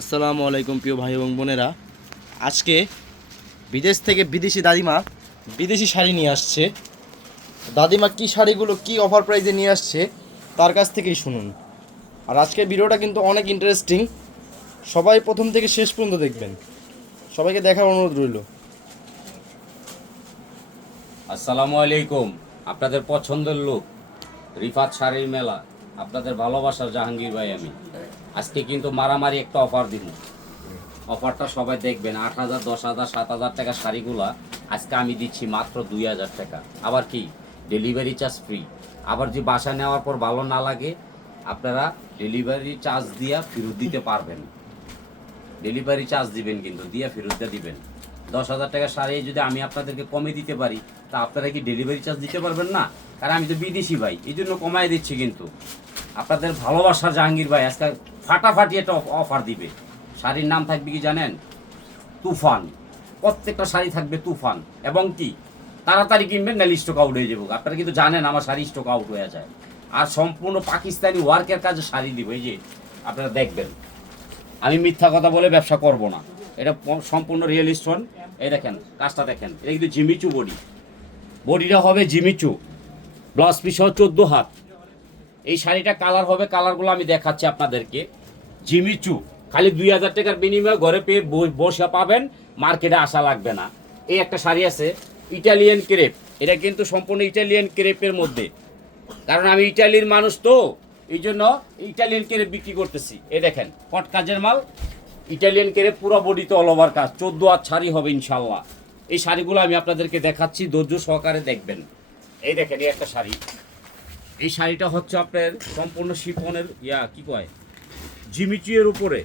আসসালামু আলাইকুম প্রিয় ভাই এবং বোনেরা। আজকে বিদেশ থেকে বিদেশি দাদিমা বিদেশি শাড়ি নিয়ে আসছে। দাদিমা কি শাড়িগুলো কি অফার প্রাইসে নিয়ে আসছে তার কাছ থেকেই শুনুন। আর আজকের ভিডিওটা কিন্তু অনেক ইন্টারেস্টিং, সবাই প্রথম থেকে শেষ পর্যন্ত দেখবেন। সবাইকে দেখার অনুরোধ রইল। আসসালামু আলাইকুম। আপনাদের পছন্দের লোক রিফাত শাড়ির মেলা, আপনাদের ভালোবাসার জাহাঙ্গীর ভাই। আমি আজকে কিন্তু মারামারি একটা অফার দিব। অফারটা সবাই দেখবেন। 8,000, 10,000, 7,000 টাকা শাড়িগুলা আজকে আমি দিচ্ছি মাত্র 2,000 টাকা। আবার কি ডেলিভারি চার্জ ফ্রি। আবার যে বাসায় নেওয়ার পর ভালো না লাগে আপনারা ডেলিভারি চার্জ দিয়া ফেরত দিতে পারবেন। ডেলিভারি চার্জ দিবেন, কিন্তু দিয়ে ফেরতটা দিবেন। 10,000 টাকা শাড়ি যদি আমি আপনাদেরকে কমে দিতে পারি, তা আপনারা কি ডেলিভারি চার্জ দিতে পারবেন না? কারণ আমি তো বিদেশি ভাই, এই জন্য কমায় দিচ্ছি। কিন্তু আপনাদের ভালোবাসার জাহাঙ্গীর ভাই আজকে ফাটাফাটি একটা অফার দিবে। শাড়ির নাম থাকবে কি জানেন? তুফান। প্রত্যেকটা শাড়ি থাকবে তুফান। এবং কি তাড়াতাড়ি কিনবেন, নাহলে স্টক আউট হয়ে যাবো। আপনারা কিন্তু জানেন আমার শাড়ি স্টক আউট হয়ে যায়। আর সম্পূর্ণ পাকিস্তানি ওয়ার্কের কাজে শাড়ি দিব। এই যে আপনারা দেখবেন, আমি মিথ্যা কথা বলে ব্যবসা করব না। এটা সম্পূর্ণ রিয়েল স্টোন। এই দেখেন কাজটা দেখেন, এটা কিন্তু জিমিচু বডি। বডিটা হবে জিমিচু, ব্লাউজ পিস হবে 14 হাত। এই শাড়িটা কালার হবে, কালারগুলো আমি দেখাচ্ছি আপনাদেরকে। জিমিচু খালি 2,000 টাকার বিনিময়ে ঘরে পেয়ে বসে পাবেন, মার্কেটে আসা লাগবে না। এই একটা শাড়ি আছে ইটালিয়ান ক্রেপ, এটা কিন্তু সম্পূর্ণ ইটালিয়ান ক্রেপের মধ্যে। কারণ আমি ইটালির মানুষ, তো এই জন্য ইটালিয়ান ক্রেপ বিক্রি করতেছি। এই দেখেন কট কাজের মাল, ইটালিয়ান ক্রেপ, পুরো বডিতে অল ওভার কাজ, 14 হাত শাড়ি হবে ইনশাল্লাহ। এই শাড়িগুলো আমি আপনাদেরকে দেখাচ্ছি, ধৈর্য সহকারে দেখবেন। এই দেখেন এই একটা শাড়ি। এই শাড়িটা হচ্ছে আপনার সম্পূর্ণ শিফনের কি কয় জিমিচুয়ের উপরে।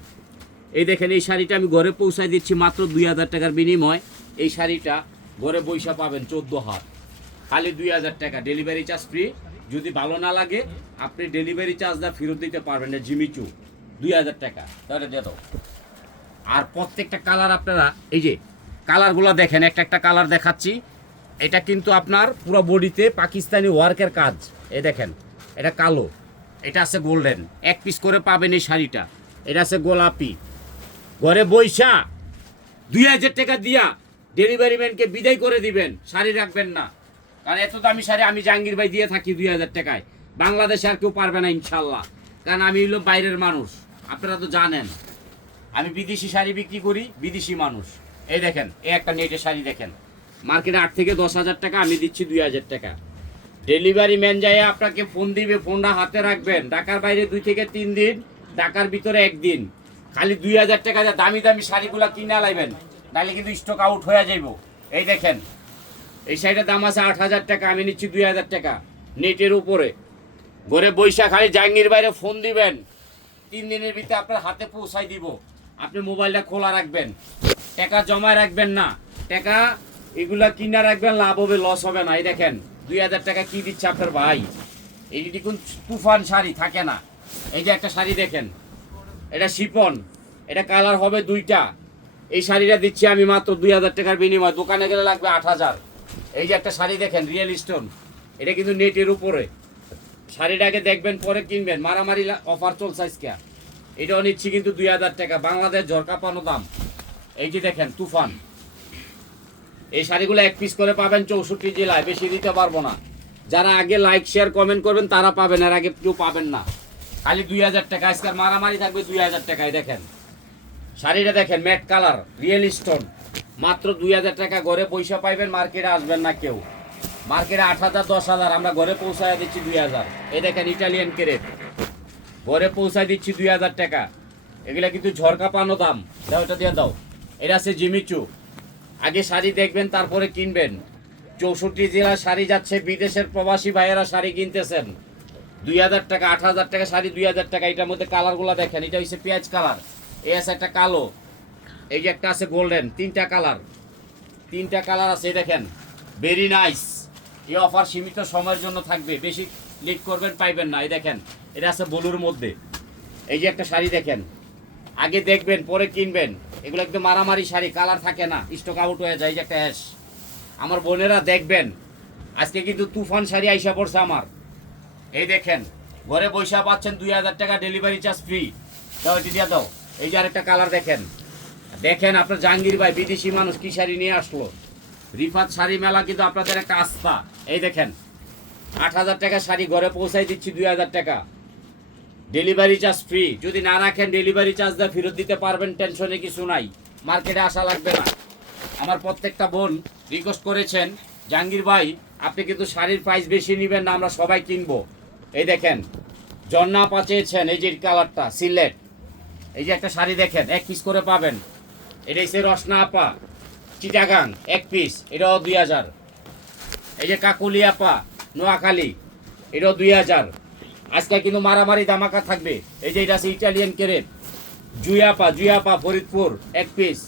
এই দেখেন এই শাড়িটা আমি ঘরে পৌঁছায় দিচ্ছি মাত্র 2,000 টাকার বিনিময়। এই শাড়িটা ঘরে বৈশা পাবেন 14 হাত, খালি 2,000 টাকা, ডেলিভারি চার্জ ফ্রি। যদি ভালো না লাগে আপনি ডেলিভারি চার্জটা ফেরত দিতে পারবেন না। জিমিচু 2,000 টাকা, তাহলে দিয়ে দাও। আর প্রত্যেকটা কালার আপনারা এই যে কালারগুলো দেখেন, একটা একটা কালার দেখাচ্ছি। এটা কিন্তু আপনার পুরো বডিতে পাকিস্তানি ওয়ার্কের কাজ। এই দেখেন এটা কালো, এটা আছে গোল্ডেন, এক পিস করে পাবেন এই শাড়িটা। এটা আছে গোলাপি। ঘরে বৈশা 2,000 টাকা দিয়া ডেলিভারি ম্যানকে বিদায় করে দিবেন, শাড়ি রাখবেন না। কারণ এত দামি শাড়ি আমি জাহাঙ্গীর ভাই দিয়ে থাকি 2,000 টাকায়। বাংলাদেশে আর কেউ পারবে না ইনশাল্লাহ। কারণ আমি হলো বাইরের মানুষ, আপনারা তো জানেন আমি বিদেশি শাড়ি বিক্রি করি, বিদেশি মানুষ। এই দেখেন এই একটা নেটের শাড়ি দেখেন, মার্কেটে 8 থেকে 10,000 টাকা, আমি দিচ্ছি 2,000 টাকা। ডেলিভারি ম্যান যায় আপনাকে ফোন দিবে, ফোনটা হাতে রাখবেন। ঢাকার বাইরে 2 থেকে 3 দিন, ঢাকার ভিতরে 1 দিন। খালি 2,000 টাকা দিয়ে দামি দামি শাড়িগুলো কিনে লাইবেন, নাহলে কিন্তু স্টক আউট হয়ে যাইব। এই দেখেন এই শাড়িটার দাম আছে 8,000 টাকা, আমি নিচ্ছি 2,000 টাকা নেটের উপরে। ঘরে বৈশা খালি জাহাঙ্গীর বাইরে ফোন দিবেন, 3 দিনের ভিতরে আপনার হাতে পৌঁছাই দিব। আপনি মোবাইলটা খোলা রাখবেন, টাকা জমায় রাখবেন না। টাকা এগুলা কিনা রাখবেন, লাভ হবে লস হবে না। এই দেখেন 2,000 টাকা কি দিচ্ছে আপনার ভাই। এই দেখুন তুফান শাড়ি থাকে না। এই যে একটা শাড়ি দেখেন, এটা শিপন, এটা কালার হবে 2টা। এই শাড়িটা দিচ্ছি আমি মাত্র 2,000 টাকার বিনিময়, দোকানে গেলে লাগবে 8,000। এই যে একটা শাড়ি দেখেন রিয়েল স্টোন, এটা কিন্তু নেটের উপরে। শাড়িটাকে দেখবেন পরে কিনবেন, মারামারি অফার চলছে আজকে। এটাও নিচ্ছি কিন্তু 2,000 টাকা, বাংলাদেশ ঝরকা পানো দাম। এই যে দেখেন তুফান, এই শাড়িগুলো 1 পিস করে পাবেন 64 জেলায়, বেশি দিতে পারবো না। যারা আগে লাইক শেয়ার কমেন্ট করবেন তারা পাবেন, আর আগে কেউ পাবেন না। খালি 2,000 টাকা, আজকের মারামারি থাকবে 2,000 টাকায়। দেখেন শাড়িটা দেখেন ম্যাট কালার রিয়েল স্টোন, মাত্র 2,000 টাকা। ঘরে পয়সা পাইবেন, মার্কেটে আসবেন না কেউ। মার্কেটে 8,000, 10,000, আমরা ঘরে পৌঁছায় দিচ্ছি 2,000। এই দেখেন ইটালিয়ান ক্রেপ, ঘরে পৌঁছায় দিচ্ছি 2,000 টাকা। এগুলা কিন্তু ঝরকা পানো দাম। দাও এটা দিয়ে দাও। এটা আছে জিমিচু। আগে শাড়ি দেখবেন তারপরে কিনবেন। 64 জেলার শাড়ি যাচ্ছে, বিদেশের প্রবাসী ভাইয়েরা শাড়ি কিনতেছেন। 2,000 টাকা, 8,000 টাকা শাড়ি 2,000 টাকা। এটার মধ্যে কালারগুলো দেখেন, এটা হচ্ছে পেঁয়াজ কালার, এই আছে একটা কালো, এই যে একটা আছে গোল্ডেন। 3টা কালার, 3টা কালার আছে। দেখেন ভেরি নাইস। এই অফার সীমিত সময়ের জন্য থাকবে, বেশি লিক করবেন পাইবেন না। এই দেখেন এটা আছে ব্লুর মধ্যে। এই যে একটা শাড়ি দেখেন, আগে দেখবেন পরে কিনবেন। এগুলো একদম মারামারি শাড়ি, কালার থাকে না, স্টক আউট হয়ে যায়। এই যে একটা অ্যাশ, আমার বোনেরা দেখবেন আজকে কিন্তু তুফান শাড়ি আইসা পড়ছে আমার। এই দেখেন ঘরে বৈশা পাচ্ছেন 2,000 টাকা, ডেলিভারি চার্জ ফ্রি। দাও এটি দিয়ে দাও। এই যে আরেকটা কালার দেখেন, দেখেন আপনার জাহাঙ্গীর ভাই বিদেশি মানুষ কি শাড়ি নিয়ে আসলো। রিফাত শাড়ি মেলা কিন্তু আপনাদের একটা আস্থা। এই দেখেন 8,000 টাকা শাড়ি ঘরে পৌঁছাই দিচ্ছি 2,000 টাকা, ডেলিভারি চার্জ ফ্রি। যদি না রাখেন ডেলিভারি চার্জ দিয়ে ফেরত দিতে পারবেন, টেনশনে কিছু নাই, মার্কেটে আসা লাগবে না। আমার প্রত্যেকটা বোন রিকোয়েস্ট করেছেন, জাহাঙ্গীর ভাই আপনি কিন্তু শাড়ির প্রাইস বেশি নেবেন না, আমরা সবাই কিনবো। এই দেখেন জন্না আপা চেয়েছেন, এই যে কালারটা সিলেট, এই যে একটা শাড়ি দেখেন 1 পিস করে পাবেন। এটা হচ্ছে রসনা আপা চিটাগাং 1 পিস, এটাও 2,000। এই যে কাকুলি আপা নোয়াখালী, এটাও 2,000। আজকে কিন্তু মারামারি ধামাকা থাকবে। এই যে এটা আছে ইটালিয়ান কেরেপ, জুয়াপা ফরিদপুর 1 পিস।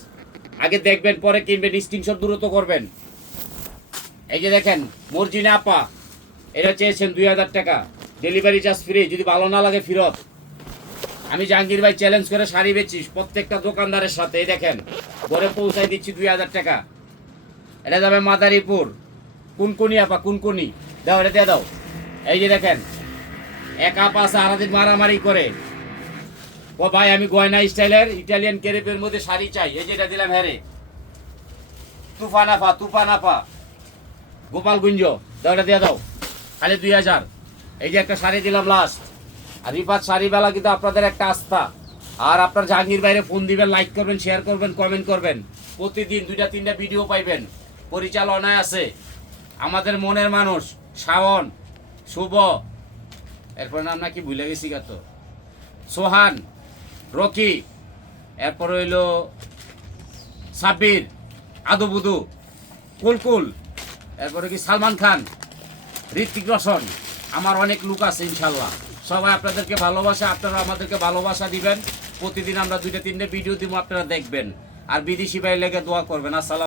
আগে দেখবেন পরে কিনবেন, স্ক্রিনশট দ্রুত করবেন। এই যে দেখেন মর্জিনা আপা, এটা চেয়েছেন 2,000 টাকা, ডেলিভারি চার্জ ফ্রি, যদি ভালো না লাগে ফেরত। আমি জাহাঙ্গীর ভাই চ্যালেঞ্জ করে শাড়ি বেচি প্রত্যেকটা দোকানদারের সাথে। এই দেখেন ঘরে পৌঁছাই দিচ্ছি 2,000 টাকা। এটা যাবে মাদারীপুর, কুনকুনি আপা কুনকুনি, দাও এটা দিয়ে দাও। এই যে দেখেন এক আপা আছে আরাদিন মারামারি করে, ও ভাই আমি গয়না স্টাইলের ইটালিয়ান কেরেপের মধ্যে শাড়ি চাই। এই যে এটা দিলাম হ্যারে, তুফান আপা গোপালগঞ্জ, দাও এটা দিয়ে দাও, খালি 2,000। এই যে একটা শাড়ি দিলাম লাস্ট। আর রিফাত শাড়ি বেলা কিন্তু আপনাদের একটা আস্থা। আর আপনার জাহাঙ্গীর বাইরে ফোন দিবেন, লাইক করবেন, শেয়ার করবেন, কমেন্ট করবেন, প্রতিদিন 2-3টা ভিডিও পাইবেন। পরিচালনায় আছে আমাদের মনের মানুষ শাওন, শুভ, এরপর নাম নাকি ভুলে গেছি কত, সোহান, রকি, এরপর হইল সাব্বির, আদুবুদু, কুলকুল, এরপরে কি সালমান খান, ঋত্বিক রোশন, আমার অনেক লোক আছে ইনশাল্লাহ। সবাই আপনাদেরকে ভালোবাসা, আপনারা আমাদেরকে ভালোবাসা দিবেন। প্রতিদিন আমরা 2-3টে ভিডিও দিব, আপনারা দেখবেন। আর বিদেশি ভাই লেগে দোয়া করবেন। আসসালাম।